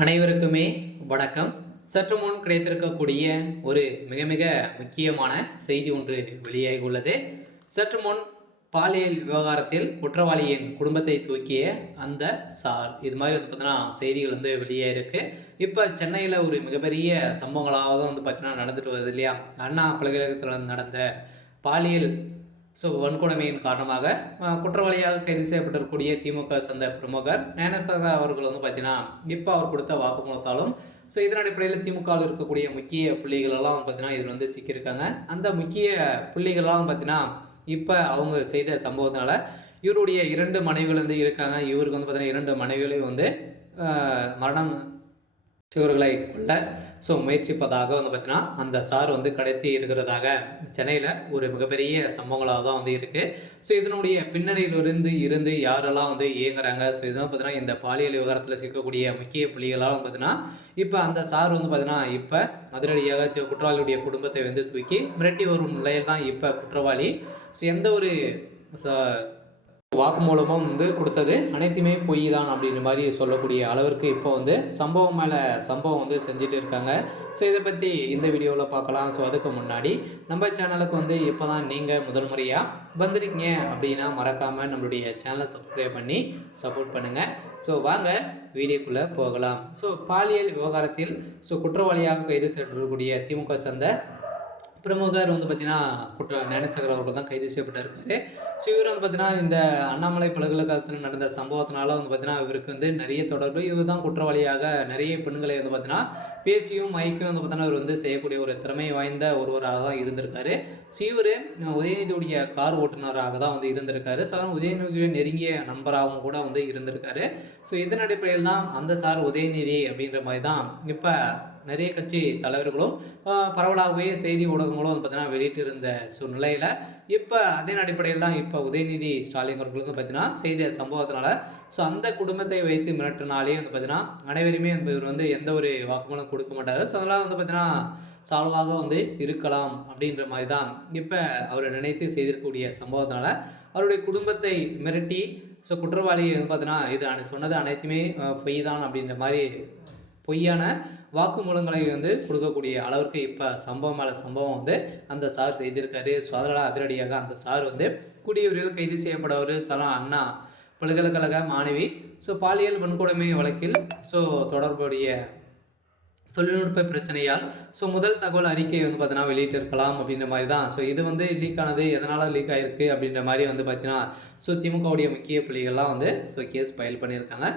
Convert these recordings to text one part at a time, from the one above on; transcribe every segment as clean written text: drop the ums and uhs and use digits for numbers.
அனைவருக்குமே வணக்கம். சற்று முன் கிடைத்திருக்கக்கூடிய ஒரு மிக மிக முக்கியமான செய்தி ஒன்று வெளியாகி உள்ளது. சற்று முன் பாலியல் விவகாரத்தில் குற்றவாளியின் குடும்பத்தை தூக்கிய அந்த சார், இது மாதிரி பார்த்தீங்கன்னா செய்திகள் வெளியாயிருக்கு. இப்போ சென்னையில் ஒரு மிகப்பெரிய சம்பவங்களாக தான் பார்த்தீங்கன்னா நடந்துட்டு வருது இல்லையா? அண்ணா பல்கலைக்கழகத்தில் நடந்த பாலியல் வன்கொடுமையின் காரணமாக குற்றவாளியாக கைது செய்யப்பட்டிருக்கக்கூடிய திமுக சேர்ந்த பிரமுகர் ஞானசேகர அவர்கள் பார்த்தீங்கன்னா இப்போ அவர் கொடுத்த வாக்குமூலத்தாலும் இதன் அடிப்படையில் திமுகவில் இருக்கக்கூடிய முக்கிய புள்ளிகளெல்லாம் பார்த்தீங்கன்னா இதில் சிக்கியிருக்காங்க. அந்த முக்கிய புள்ளிகள்லாம் பார்த்தீங்கன்னா இப்போ அவங்க செய்த சம்பவத்தினால இவருடைய 2 மனைவிகள் இருக்காங்க. இவருக்கு பார்த்தீங்கன்னா 2 மனைவிகளையும் மரணம் இவர்களை கொள்ள முயற்சிப்பதாக பார்த்தீங்கன்னா அந்த சார் கடத்தி இருக்கிறதாக சென்னையில் ஒரு மிகப்பெரிய சம்பவங்களாக தான் இருக்குது. இதனுடைய பின்னணியிலிருந்து யாரெல்லாம் இயங்குறாங்க, இதெல்லாம் பார்த்தீங்கன்னா இந்த பாலியல் விவகாரத்தில் சிக்கக்கூடிய முக்கிய புள்ளிகளால் பார்த்தீங்கன்னா இப்போ அந்த சார் பார்த்தீங்கன்னா இப்போ அதிரடியாக குற்றவாளியுடைய குடும்பத்தை தூக்கி மிரட்டி வரும் நிலையில் தான் இப்போ குற்றவாளி எந்த ஒரு வாக்குமூலமும் கொடுத்தது அனைத்துமே பொய் தான் அப்படின்ற மாதிரி சொல்லக்கூடிய அளவிற்கு இப்போ சம்பவம் மேலே சம்பவம் செஞ்சுட்டு இருக்காங்க. இதை பற்றி இந்த வீடியோவில் பார்க்கலாம். அதுக்கு முன்னாடி நம்ம சேனலுக்கு இப்போ தான் நீங்கள் முதல் முறையாக வந்திருக்கீங்க அப்படின்னா மறக்காமல் நம்மளுடைய சேனலை சப்ஸ்கிரைப் பண்ணி சப்போர்ட் பண்ணுங்கள். வாங்க வீடியோக்குள்ளே போகலாம். பாலியல் விவகாரத்தில் குற்றவாளியாக கைது செய்யப்படக்கூடிய திமுக சேர்ந்த பிரமுகர் பார்த்தீங்கன்னா ஞானசேகர் அவர்கள் தான் கைது செய்யப்பட்டிருக்காரு. இவர் பார்த்தீங்கன்னா இந்த அண்ணாமலை பல்கலைக்கழகத்தில் நடந்த சம்பவத்தினால பார்த்தீங்கன்னா இவருக்கு நிறைய தொடர்பு. இவர் தான் குற்றவாளியாக நிறைய பெண்களை பார்த்தீங்கன்னா பேசியும் மயக்கும் பார்த்தீங்கன்னா இவர் செய்யக்கூடிய ஒரு திறமை வாய்ந்த ஒருவராக தான் இருந்திருக்காரு. இவர் உதயநிதியுடைய கார் ஓட்டுநராக தான் இருந்திருக்காரு. உதயநிதியுடைய நெருங்கிய நண்பராகவும் கூட இருந்திருக்காரு. இதன் அடிப்படையில் தான் அந்த சார் உதயநிதி அப்படின்ற மாதிரி தான் இப்போ நிறைய கட்சி தலைவர்களும் பரவலாகவே செய்தி ஊடகங்களும் பார்த்தீங்கன்னா வெளியிட்டு இருந்த சூழ்நிலையில் இப்போ அதன் அடிப்படையில் தான் இப்போ உதயநிதி ஸ்டாலின் அவர்களுக்கு பார்த்தீங்கன்னா செய்த சம்பவத்தினால அந்த குடும்பத்தை வைத்து மிரட்டினாலே பார்த்தீங்கன்னா அனைவருமே இவர் எந்த ஒரு வாக்குமூலம் கொடுக்க மாட்டார். அதெல்லாம் பார்த்தீங்கன்னா சால்வாக இருக்கலாம் அப்படின்ற மாதிரி தான் இப்போ அவர் நினைத்து செய்திருக்கக்கூடிய சம்பவத்தினால அவருடைய குடும்பத்தை மிரட்டி குற்றவாளி பார்த்தீங்கன்னா இது சொன்னது அனைத்துமே பொய் தான் அப்படின்ற மாதிரி பொய்யான வாக்குமூலங்களை கொடுக்கக்கூடிய அளவிற்கு இப்போ சம்பவம் மேலே சம்பவம் அந்த சார் செய்திருக்காரு. அதனால் அதிரடியாக அந்த சார் கூடியவர்கள் கைது செய்யப்படவர் அண்ணா பல்கலைக்கழக மாணவி பாலியல் வன்கொடுமை வழக்கில் தொடர்புடைய தொழில்நுட்ப பிரச்சனையால் முதல் தகவல் அறிக்கை பார்த்தீங்கன்னா வெளியிட்டிருக்கலாம் அப்படின்ற மாதிரி தான். இது லீக் ஆனது எதனால் லீக் ஆகிருக்கு அப்படின்ற மாதிரி பார்த்தீங்கன்னா திமுகவுடைய முக்கிய புள்ளிகள்லாம் கேஸ் ஃபைல் பண்ணியிருக்காங்க.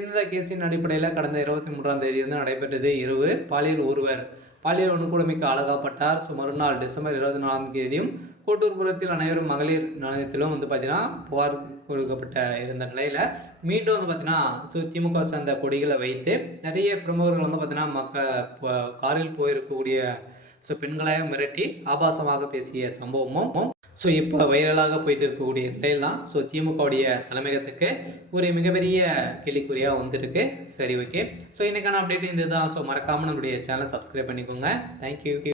இந்த கேஸின் அடிப்படையில் கடந்த 23ஆம் தேதி நடைபெற்றது. இரவு பாலியல் வன்கொடுமைக்கு ஆளாகப்பட்டார். மறுநாள் டிசம்பர் 24ஆம் தேதியும் கோட்டூர்புரத்தில் அனைவரும் மகளிர் நிலையத்திலும் பார்த்தீங்கன்னா புகார் கொடுக்கப்பட்ட இருந்த நிலையில் மீண்டும் பார்த்தீங்கன்னா திமுக சேர்ந்த கொடிகளை வைத்து நிறைய பிரமுகர்கள் பார்த்தீங்கன்னா காரில் போயிருக்கக்கூடிய பெண்களை மிரட்டி ஆபாசமாக பேசிய சம்பவமும் இப்போ வைரலாக போயிட்டு இருக்கக்கூடிய நிலையில் தான் திமுகவுடைய தலைமையகத்துக்கு ஒரு மிகப்பெரிய கேள்விக்குறியாக வந்திருக்கு. சரி, ஓகே. இன்றைக்கான அப்டேட் இந்த தான். மறக்காமல் நம்மளுடைய சேனலை சப்ஸ்கிரைப் பண்ணிக்கோங்க. தேங்க்யூ.